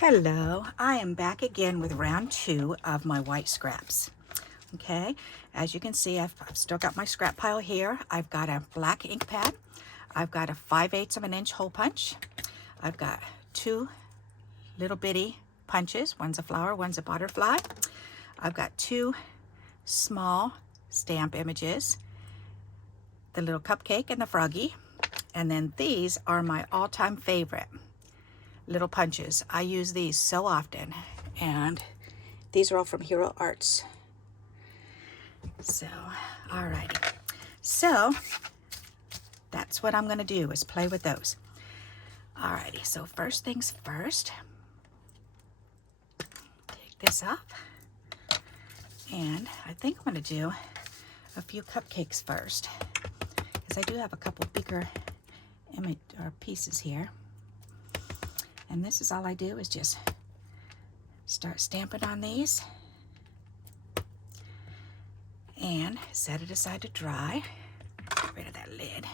Hello, I am back again with round 2 of my white scraps. Okay, as you can see, I've still got my scrap pile here. I've got a black ink pad. I've got a 5/8 of an inch hole punch. I've got 2 little bitty punches. One's a flower, one's a butterfly. I've got 2 small stamp images, the little cupcake and the froggy. And then these are my all-time favorite little punches. I use these so often, and these are all from Hero Arts. So, alrighty. So, that's what I'm gonna do, is play with those. Alrighty, so first things first, take this up, and I think I'm gonna do a few cupcakes first, because I do have a couple bigger image or pieces here. And this is all I do, is just start stamping on these and set it aside to dry. Get rid of that lid.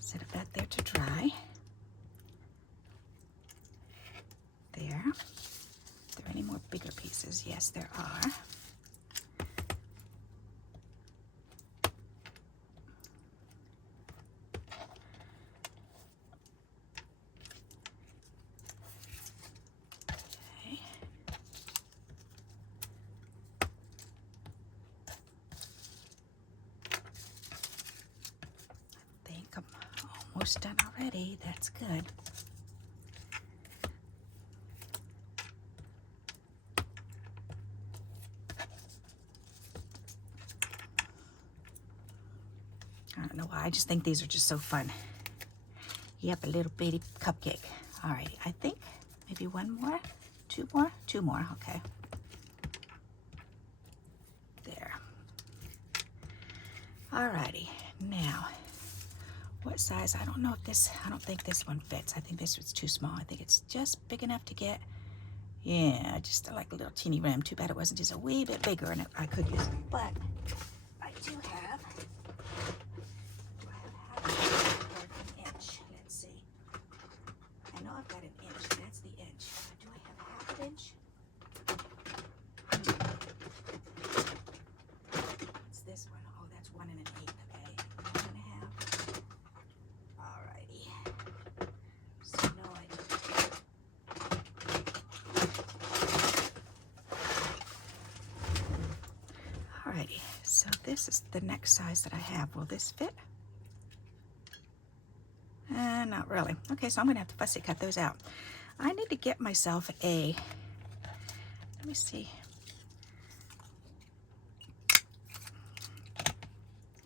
Set it back there to dry. There. Are there any more bigger pieces? Yes, there are. I'm almost done already. That's good. I don't know why. I just think these are just so fun. Yep, a little bitty cupcake. All right, I think maybe one more, two more. Okay. There. All righty. Now, what size? I don't know if this, I don't think this one fits. I think this was too small. I think it's just big enough to get, yeah, just like a little teeny rim. Too bad it wasn't just a wee bit bigger, and I could use it. But I do have an inch? Let's see. I know I've got an inch. That's the inch. Do I have half an inch? What's this one? Oh, that's 1 1/8. Okay, 1 1/2. Alrighty. So no, I don't. Alrighty. So this is the next size that I have. Will this fit? Not really. Okay, so I'm gonna have to fussy cut those out. I need to get myself a, let me see.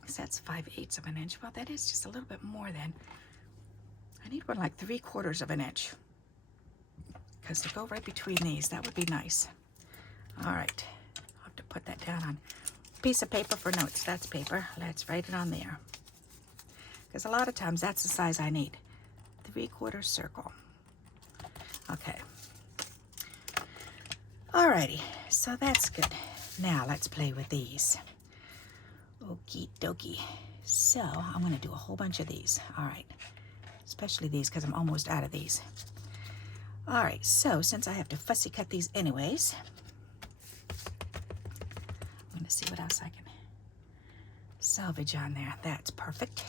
So that's 5/8 of an inch. Well, that is just a little bit more than. I need one like 3/4 of an inch. Because to go right between these, that would be nice. All right, I'll have to put that down on a piece of paper for notes. That's paper. Let's write it on there. Because a lot of times that's the size I need. 3/4 circle. Okay. Alrighty, so that's good. Now let's play with these. Okie dokie. So I'm gonna do a whole bunch of these. All right, especially these because I'm almost out of these. All right, so since I have to fussy cut these anyways, I'm gonna see what else I can salvage on there. That's perfect.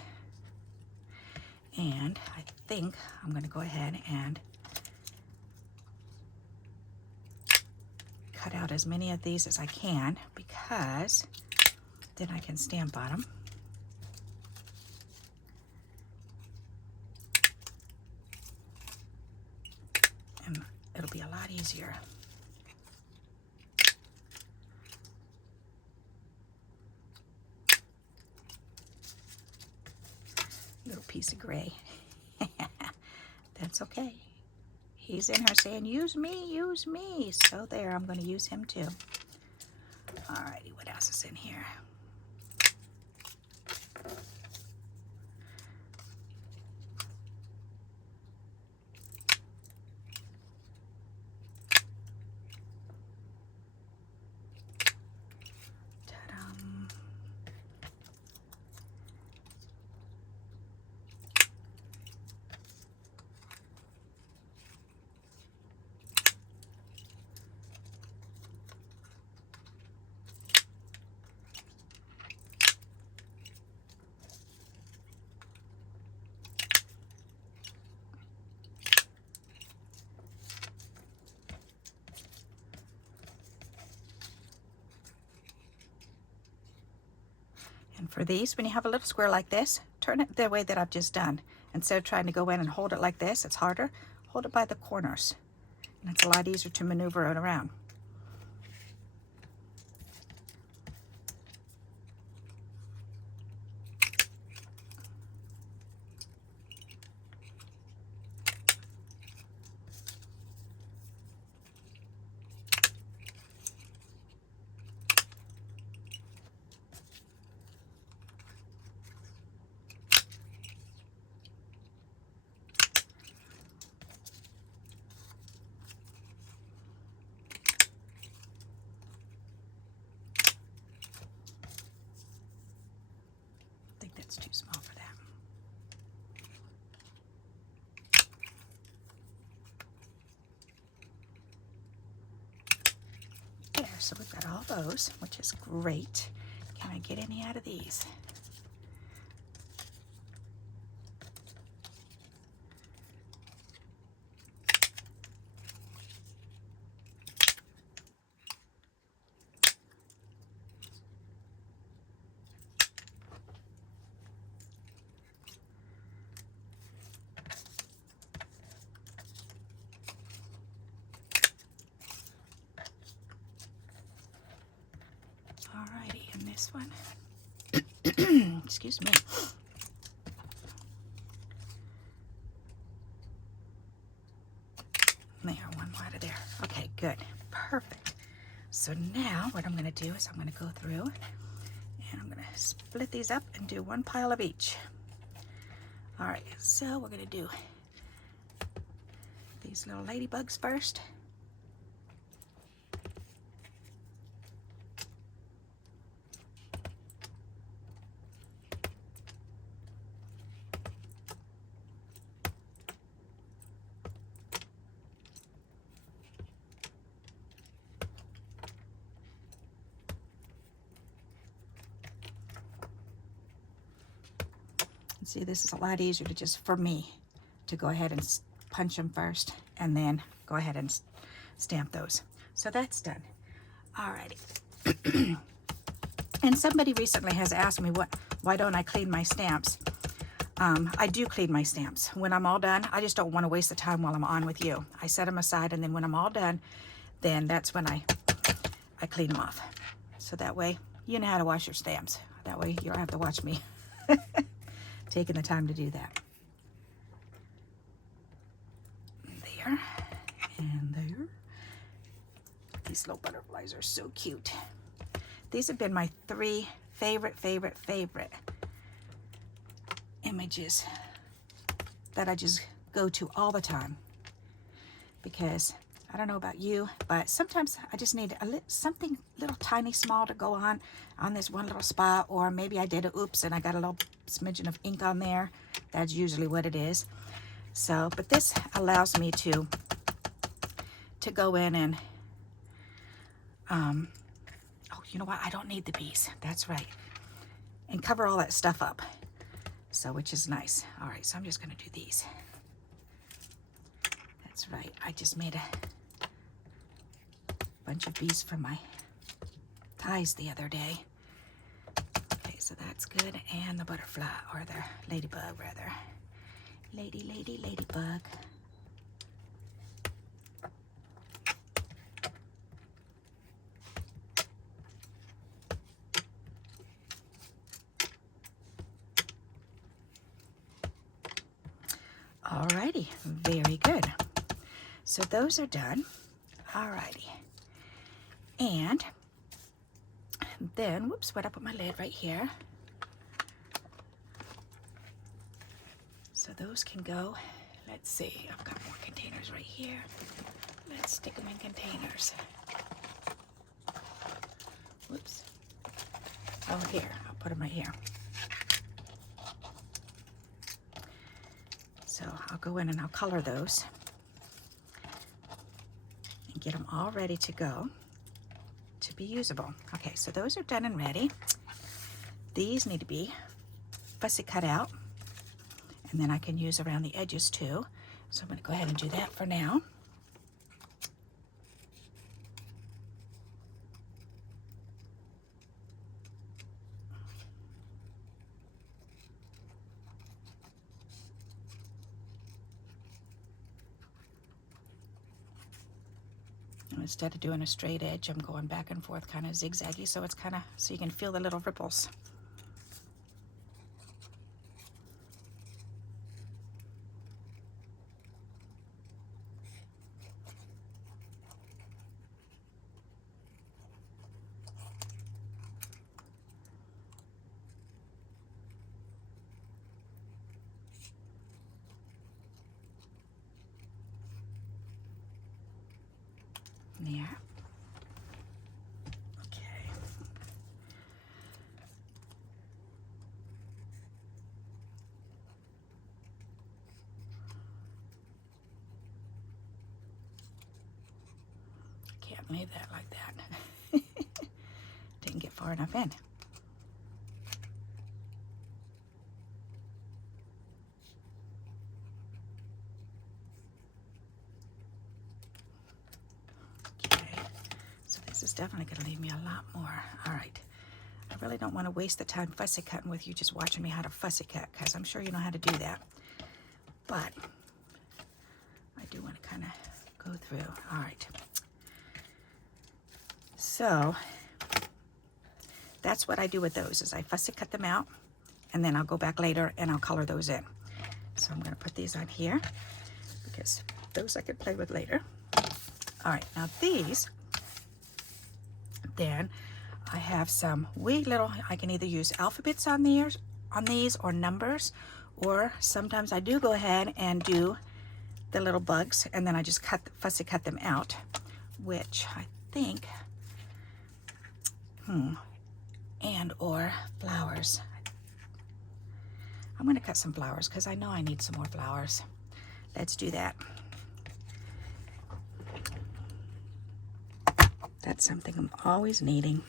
And I think I'm gonna go ahead and cut out as many of these as I can, because then I can stamp on them. And it'll be a lot easier. Little piece of gray. That's okay. He's in her saying, use me, use me. So there, I'm going to use him too. Alrighty, what else is in here? Ta-dum. And for these, when you have a little square like this, turn it the way that I've just done. Instead of trying to go in and hold it like this, it's harder. Hold it by the corners. And it's a lot easier to maneuver it around. It's too small for that. There, so we've got all those, which is great. Can I get any out of these? Alrighty, and this one, excuse me. There, one out of there. Okay, good, perfect. So now what I'm gonna do is I'm gonna go through and I'm gonna split these up and do one pile of each. All right, so we're gonna do these little ladybugs first. See, this is a lot easier to just, for me, to go ahead and punch them first and then go ahead and stamp those. So that's done. Alrighty. And somebody recently has asked me, why don't I clean my stamps? I do clean my stamps. When I'm all done, I just don't want to waste the time while I'm on with you. I set them aside, and then when I'm all done, then that's when I clean them off. So that way, you know how to wash your stamps. That way, you don't have to watch me taking the time to do that. There and there. These little butterflies are so cute. These have been my 3 favorite images that I just go to all the time, because I don't know about you, but sometimes I just need something little tiny small to go on this one little spot, or maybe I did a oops and I got a little smidgen of ink on there. That's usually what it is. So, but this allows me to go in and oh, you know what? I don't need the bees. That's right. And cover all that stuff up. So, which is nice. All right, so I'm just going to do these. That's right. I just made a bunch of bees for my ties the other day. Okay, so that's good. And the butterfly, or the ladybug rather. Ladybug. Alrighty, very good. So those are done. Alrighty. And then, whoops, where'd I put my lid? Right here. So those can go, let's see, I've got more containers right here. Let's stick them in containers. Whoops. Oh, here, I'll put them right here. So I'll go in and I'll color those and get them all ready to go to be usable. Okay, so those are done and ready. These need to be fussy cut out, and then I can use around the edges too. So I'm going to go ahead and do that for now. Instead of doing a straight edge, I'm going back and forth, kind of zigzaggy, so it's kind of, so you can feel the little ripples. There. Okay. Can't leave that like that. Didn't get far enough in. This is definitely going to leave me a lot more. All right. I really don't want to waste the time fussy cutting with you just watching me how to fussy cut, because I'm sure you know how to do that. But I do want to kind of go through. All right. So that's what I do with those, is I fussy cut them out, and then I'll go back later and I'll color those in. So I'm going to put these on here because those I could play with later. All right. Now these, then I have some wee little, I can either use alphabets on these or numbers, or sometimes I do go ahead and do the little bugs, and then I just fussy cut them out, which I think, and or flowers. I'm going to cut some flowers because I know I need some more flowers. Let's do that. That's something I'm always needing.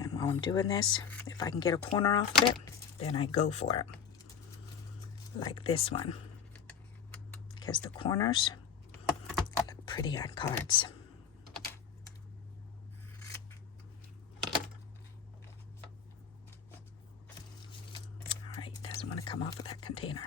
And while I'm doing this, if I can get a corner off of it, then I go for it. Like this one. Because the corners look pretty on cards. All right, doesn't want to come off of that container.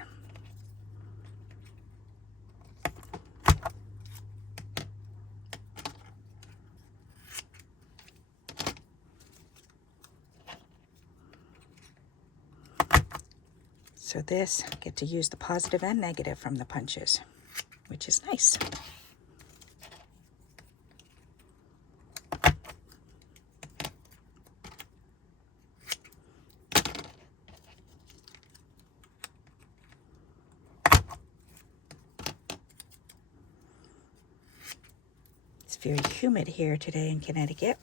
So this, I get to use the positive and negative from the punches, which is nice. It's very humid here today in Connecticut.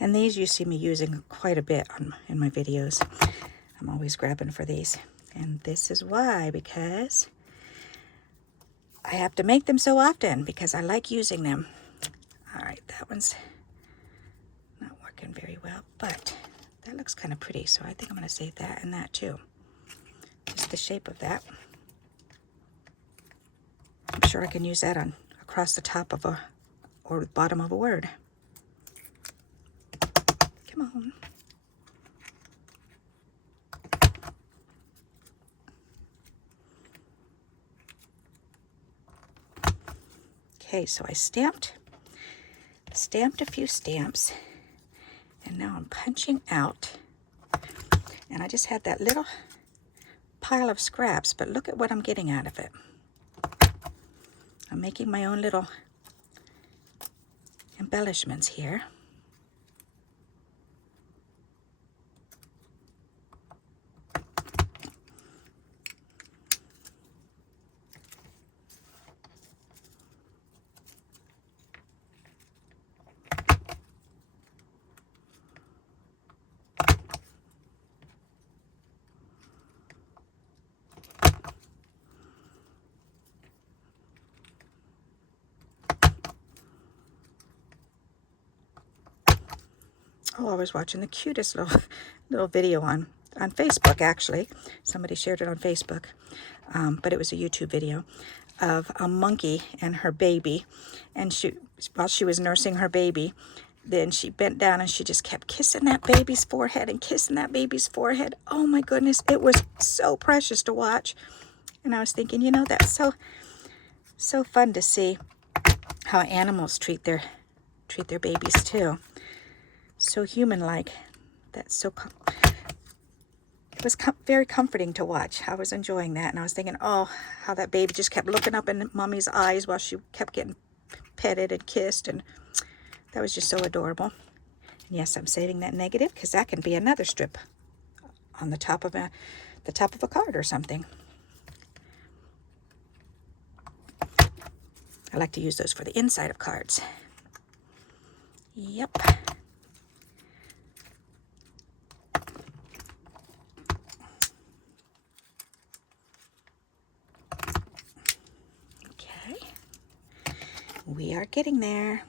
And these you see me using quite a bit in my videos. I'm always grabbing for these. And this is why, because I have to make them so often because I like using them. All right, that one's not working very well, but that looks kind of pretty. So I think I'm going to save that and that too. Just the shape of that. I'm sure I can use that on across the top of a, or the bottom of a word. Come on. Okay, so I stamped a few stamps, and now I'm punching out. And I just had that little pile of scraps, but look at what I'm getting out of it. I'm making my own little embellishments here. Oh, I was watching the cutest little video on Facebook, actually. Somebody shared it on Facebook, but it was a YouTube video of a monkey and her baby. And while she was nursing her baby, then she bent down and she just kept kissing that baby's forehead and kissing that baby's forehead. Oh my goodness, it was so precious to watch. And I was thinking, you know, that's so fun to see how animals treat their babies too. So human-like. That's so it was very comforting to watch. I was enjoying that, and I was thinking, oh, how that baby just kept looking up in mommy's eyes while she kept getting petted and kissed, and that was just so adorable. And yes, I'm saving that negative because that can be another strip on the top of a card or something. I like to use those for the inside of cards. Yep. Okay. We are getting there.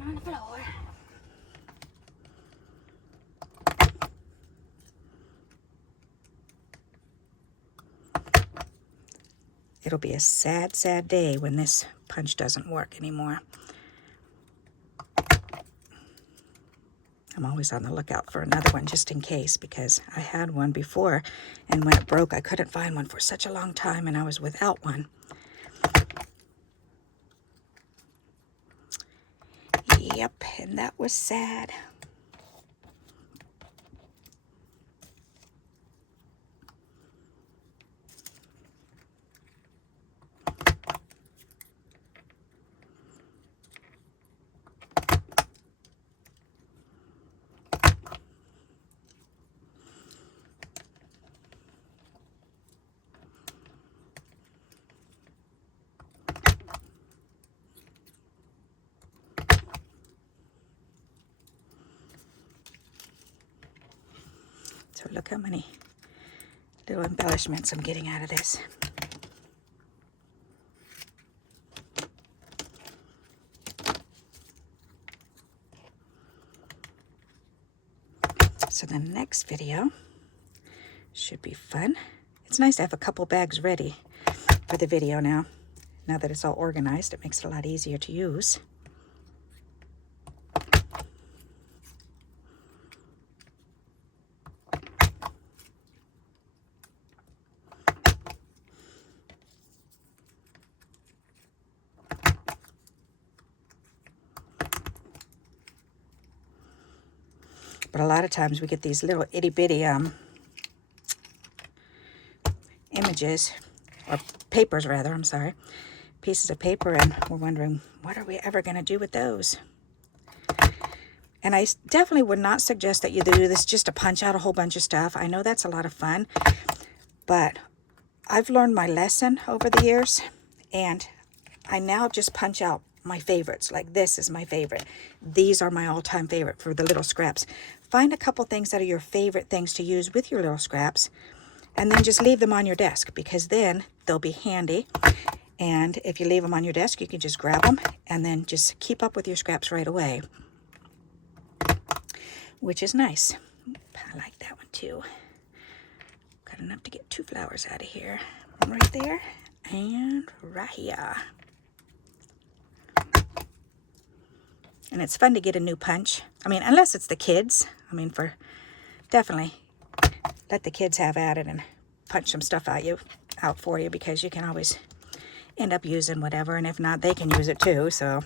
On the floor. It'll be a sad, sad day when this punch doesn't work anymore. I'm always on the lookout for another one just in case, because I had one before, and when it broke, I couldn't find one for such a long time, and I was without one. Yep, and that was sad. So look how many little embellishments I'm getting out of this. So the next video should be fun. It's nice to have a couple bags ready for the video now. Now that it's all organized, it makes it a lot easier to use. But a lot of times we get these little itty-bitty images, or papers rather, I'm sorry, pieces of paper, and we're wondering, what are we ever going to do with those? And I definitely would not suggest that you do this just to punch out a whole bunch of stuff. I know that's a lot of fun, but I've learned my lesson over the years, and I now just punch out my favorites. Like this is my favorite. These are my all-time favorite for the little scraps. Find a couple things that are your favorite things to use with your little scraps, and then just leave them on your desk, because then they'll be handy. And if you leave them on your desk, you can just grab them and then just keep up with your scraps right away, which is nice. I like that one too. Got enough to get 2 flowers out of here. Right there and right here. And it's fun to get a new punch. I mean, unless it's the kids. I mean, definitely let the kids have at it and punch some stuff out for you, because you can always end up using whatever, and if not, they can use it too. So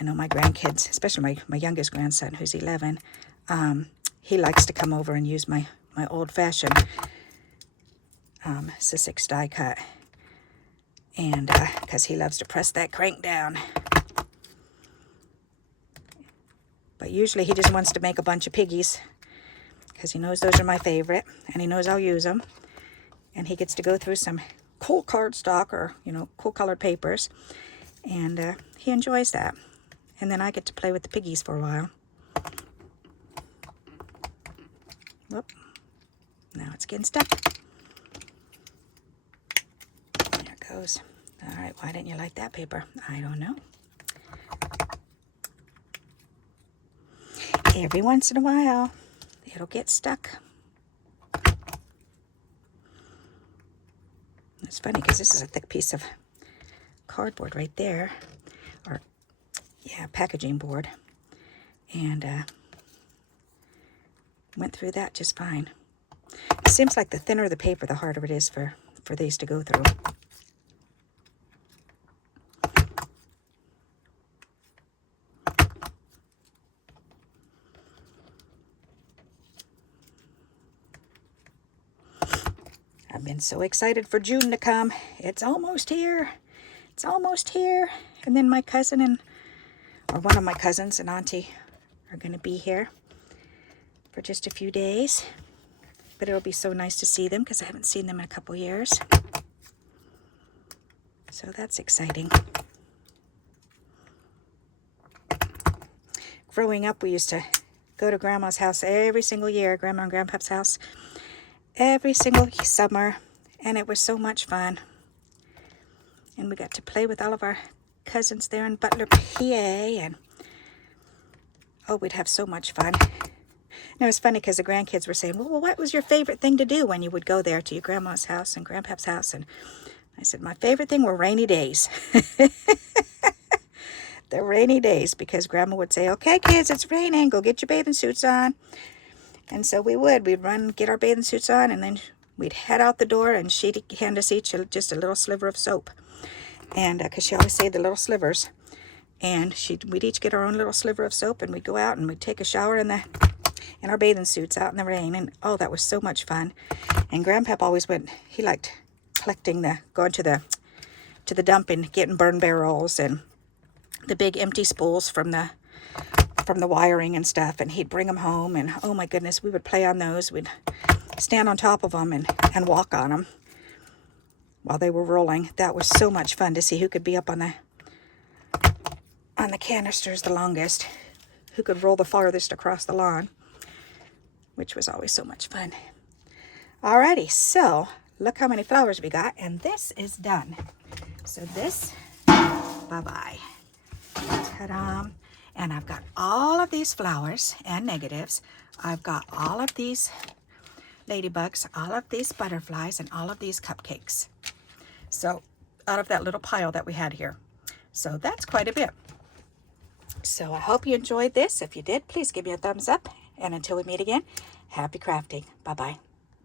I know my grandkids, especially my youngest grandson, who's 11, he likes to come over and use my old-fashioned Sussex die cut, and because he loves to press that crank down. But usually he just wants to make a bunch of piggies, because he knows those are my favorite, and he knows I'll use them. And he gets to go through some cool cardstock, or, you know, cool colored papers. And he enjoys that. And then I get to play with the piggies for a while. Whoop. Now it's getting stuck. There it goes. All right, why didn't you like that paper? I don't know. Every once in a while, it'll get stuck. It's funny because this is a thick piece of cardboard right there, or yeah, packaging board, and went through that just fine. It seems like the thinner the paper, the harder it is for these to go through. I've been so excited for June to come. It's almost here. It's almost here. And then my cousin or one of my cousins and auntie are going to be here for just a few days. But it'll be so nice to see them, because I haven't seen them in a couple years. So that's exciting. Growing up, we used to go to Grandma's house every single year, Grandma and Grandpa's house, every single summer, and it was so much fun. And we got to play with all of our cousins there in Butler, PA, and oh, we'd have so much fun. And it was funny because the grandkids were saying, well, what was your favorite thing to do when you would go there to your grandma's house and grandpa's house? And I said, my favorite thing were rainy days. The rainy days, because Grandma would say, okay, kids, it's raining. Go get your bathing suits on. And so we'd run, get our bathing suits on, and then we'd head out the door, and she'd hand us each just a little sliver of soap. And because she always saved the little slivers. And we'd each get our own little sliver of soap, and we'd go out and we'd take a shower in our bathing suits out in the rain. And oh, that was so much fun. And Grandpap always he liked going to the dump and getting burn barrels and the big empty spools from the wiring and stuff, and he'd bring them home, and oh my goodness, we would play on those. We'd stand on top of them and walk on them while they were rolling. That was so much fun to see who could be up on the canisters the longest, who could roll the farthest across the lawn, which was always so much fun. Alrighty, so look how many flowers we got, and this is done. So this, bye-bye. Ta-da! And I've got all of these flowers and negatives. I've got all of these ladybugs, all of these butterflies, and all of these cupcakes. So out of that little pile that we had here. So that's quite a bit. So I hope you enjoyed this. If you did, please give me a thumbs up. And until we meet again, happy crafting. Bye-bye.